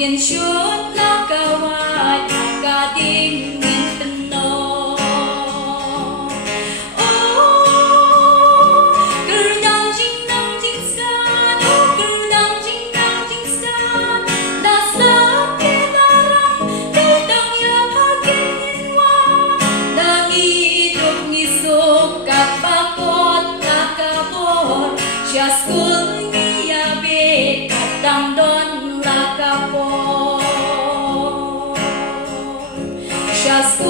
Yen shoot nakawat nakading intano. Oh, gerdang jing nang jing san, oh gerdang jing nang jing san. Nasa pinarang tidang ya paginwa. Nangidok ngisok kapakot nakabor. Siya school niyabi katang don nakabor. Just